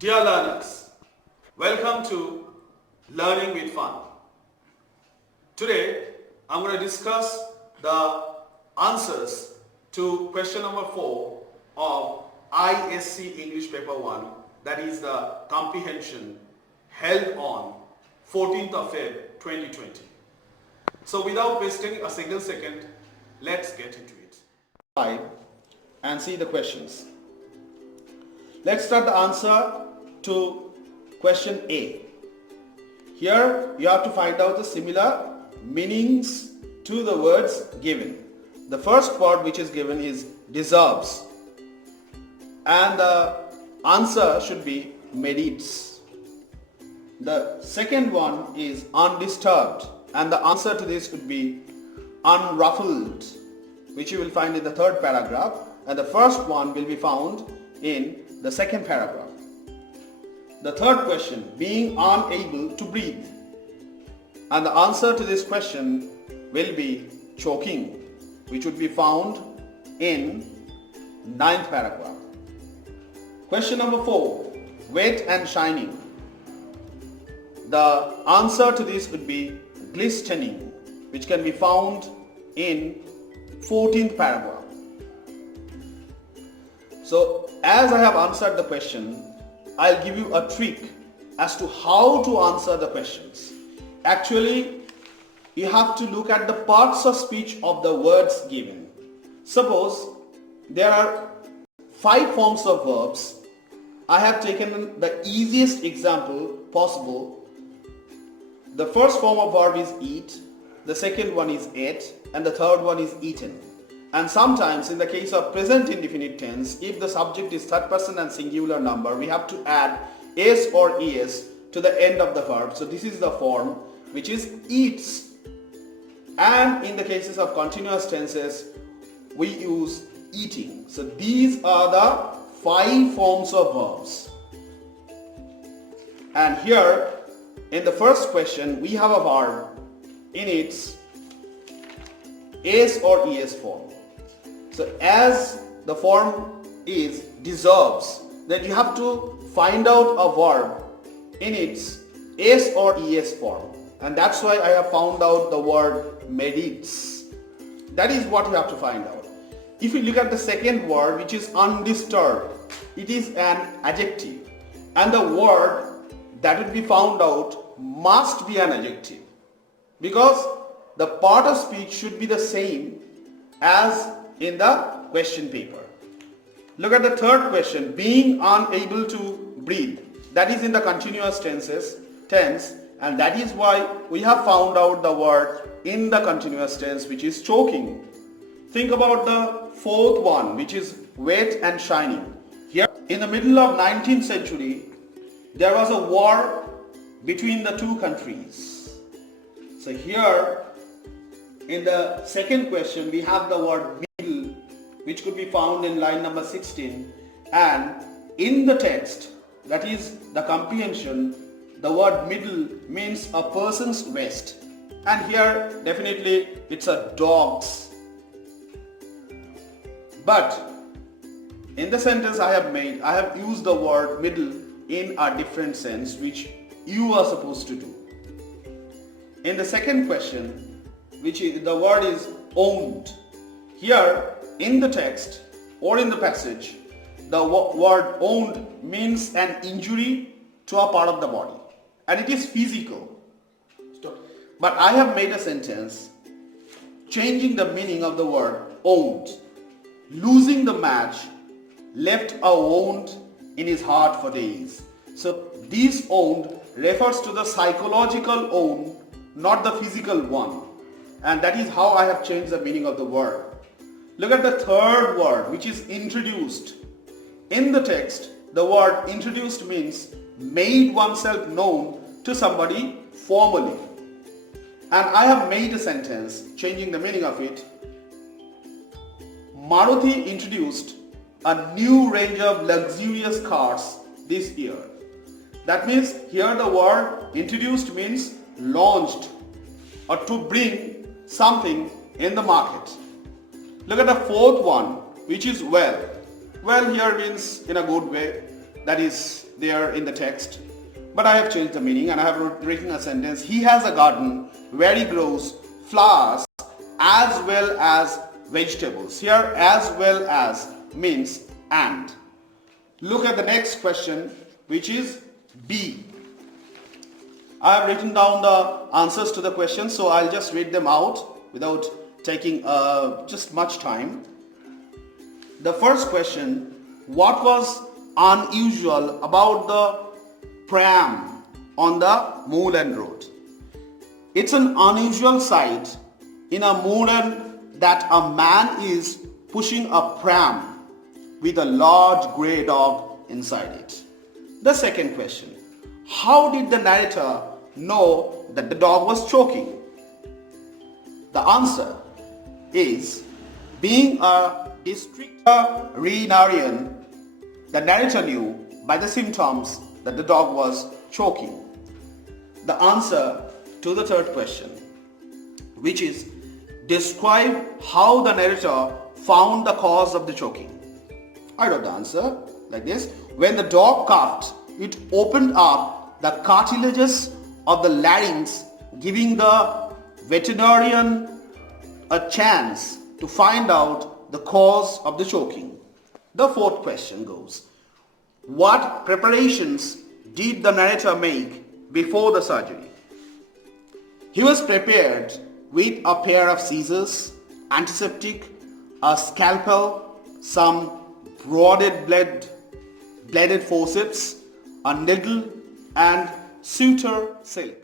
Dear learners, welcome to Learning with Fun. Today, I'm going to discuss the answers to question number 4 of ISC English Paper 1, that is the comprehension held on 14th of Feb 2020. So without wasting a single second, let's get into it. And see the questions. Let's start the answer to question A. Here you have to find out the similar meanings to the words given. The first word which is given is deserves, and the answer should be merits. The second one is undisturbed, and the answer to this would be unruffled, which you will find in the third paragraph, and the first one will be found in the second paragraph. The third question, being unable to breathe, and the answer to this question will be choking, which would be found in ninth paragraph. Question number 4, wet and shining. The answer to this would be glistening, which can be found in 14th paragraph. So as I have answered the question, I'll give you a trick as to how to answer the questions. Actually, you have to look at the parts of speech of the words given. Suppose there are 5 forms of verbs. I have taken the easiest example possible. The first form of verb is eat, the second one is ate, and the third one is eaten. And sometimes in the case of present indefinite tense, if the subject is third person and singular number, we have to add s or es to the end of the verb. So this is the form which is eats. And in the cases of continuous tenses, we use eating. So these are the 5 forms of verbs. And here in the first question, we have a verb in its s or es form. So as the form is deserves, then you have to find out a verb in its s or es form, and that's why I have found out the word merits. That is what you have to find out. If you look at the second word, which is undisturbed, it is an adjective, and the word that will be found out must be an adjective, because the part of speech should be the same as in the question paper. Look at the third question, being unable to breathe. That is in the continuous tense, and that is why we have found out the word in the continuous tense, which is choking. Think about the fourth one, which is wet and shining. Here in the middle of 19th century, there was a war between the two countries. So here in the second question, we have the word middle, which could be found in line number 16, and in the text, that is the comprehension, the word middle means a person's waist, and here definitely it's a dog's. But in the sentence I have made, I have used the word middle in a different sense, which you are supposed to do. In the second question, which is, the word is owned. Here in the text or in the passage, the word owned means an injury to a part of the body, and it is physical. But I have made a sentence changing the meaning of the word owned. Losing the match left a wound in his heart for days. So this owned refers to the psychological own, not the physical one. And that is how I have changed the meaning of the word. Look at the third word, which is introduced. In the text, the word introduced means made oneself known to somebody formally. And I have made a sentence changing the meaning of it. Maruti introduced a new range of luxurious cars this year. That means here the word introduced means launched or to bring something in the market. Look at the fourth one, which is well. Well here means in a good way. that is there in the text, but I have changed the meaning and I have written a sentence. He has a garden where he grows flowers as well as vegetables. Here as well as means and. Look at the next question, which is B. I have written down the answers to the questions, so I'll just read them out without taking just much time. The first question, what was unusual about the pram on the Moorland Road? It's an unusual sight in a moorland that a man is pushing a pram with a large grey dog inside it. The second question, how did the narrator know that the dog was choking? The answer is, being a district veterinarian, the narrator knew by the symptoms that the dog was choking. The answer to the third question, which is, describe how the narrator found the cause of the choking. I wrote the answer like this. When the dog coughed, it opened up the cartilages of the larynx, giving the veterinarian a chance to find out the cause of the choking. The fourth question goes, what preparations did the narrator make before the surgery? He was prepared with a pair of scissors, antiseptic, a scalpel, some bladed forceps, a needle and suture silk.